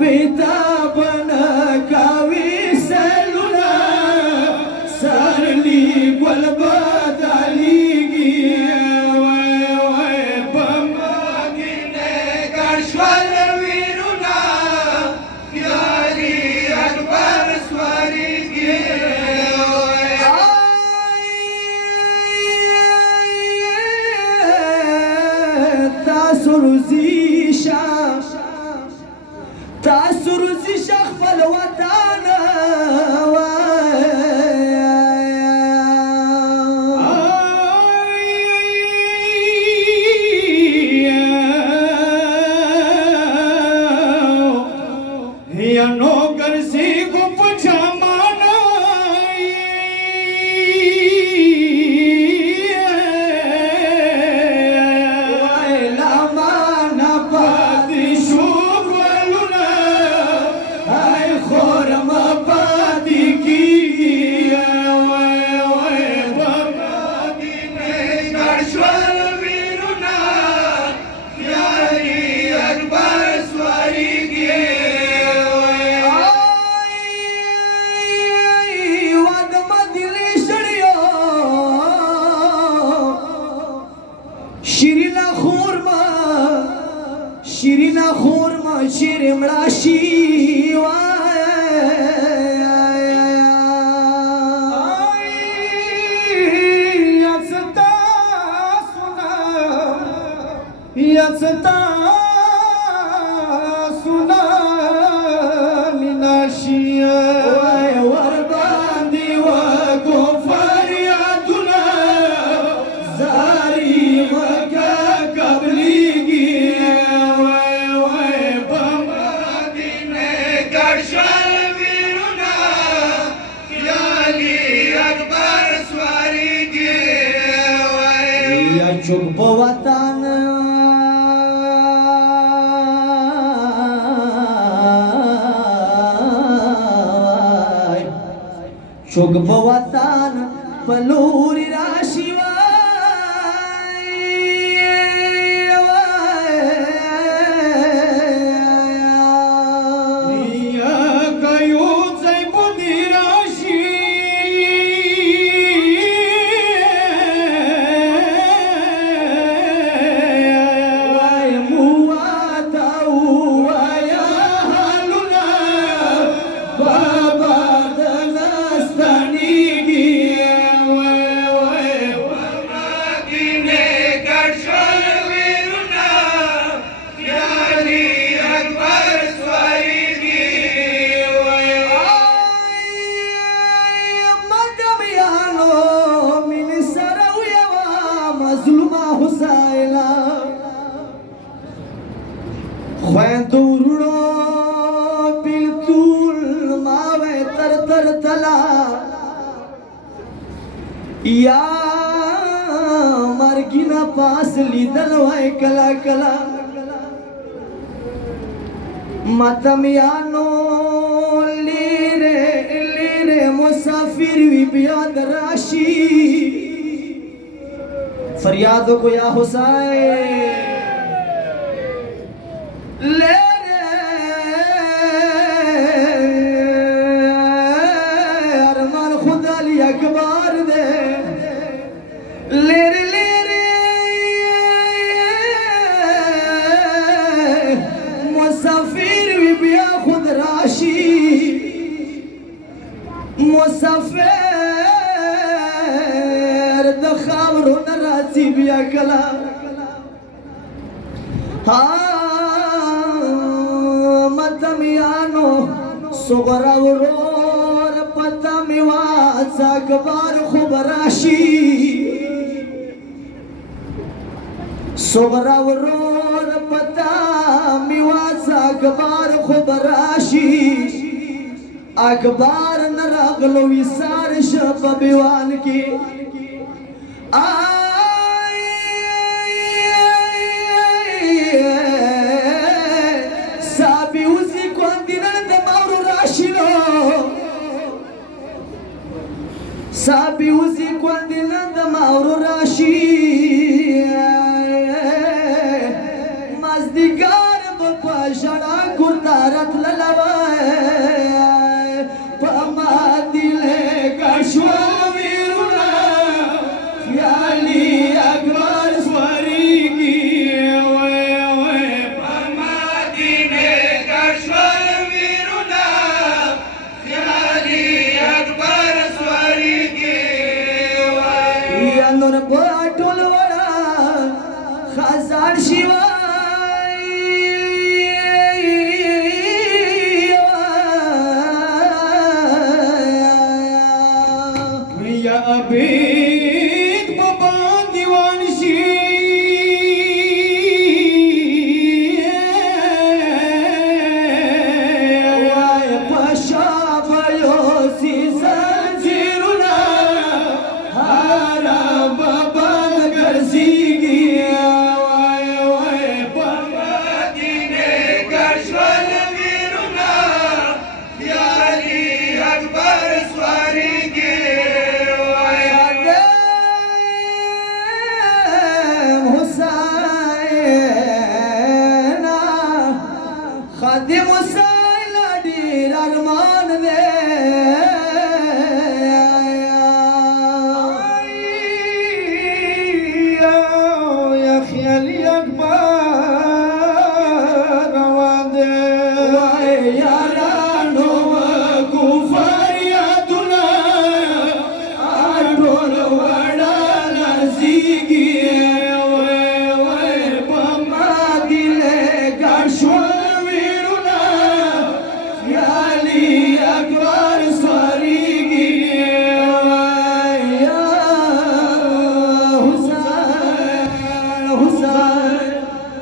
بیتابن کاوی سلونا سارلی گل بدالیگی وای وای پمگینه گرشوال ویرونا یاری اکبر سواریگی تاسو روزی خپل وطن یا نو ګرځي کو پچمانه شیرینا خورما شیر مړاشي یڅتا سنا میناشي ور باندې وکو فریادونه زاری مکه قبليږي چوک په وطن چوک په وطن په لوري راشي خویندورو بیلتول ماوی تر تلا یا مرگینا پاس لیدل وای کلا کلا ماتمیانو لیره مسافر وی بیاد راشی فریادو کو یا حسین ارمان خدا لی اکبار دے لیرے مسافر بھی بیا خود راشی مسافر دخاورو نراسی بیا کلا ماتمیانو صغرا ورور پتا میواز اکبر خوب راشی صغرا ورور پتا میواز اکبر خوب راشی اکبر نراغلو ویسار شب بیوان کی سابي وزي كوندنا دماورو راشي مازدیګار په ژړا ګردارت لاړ شي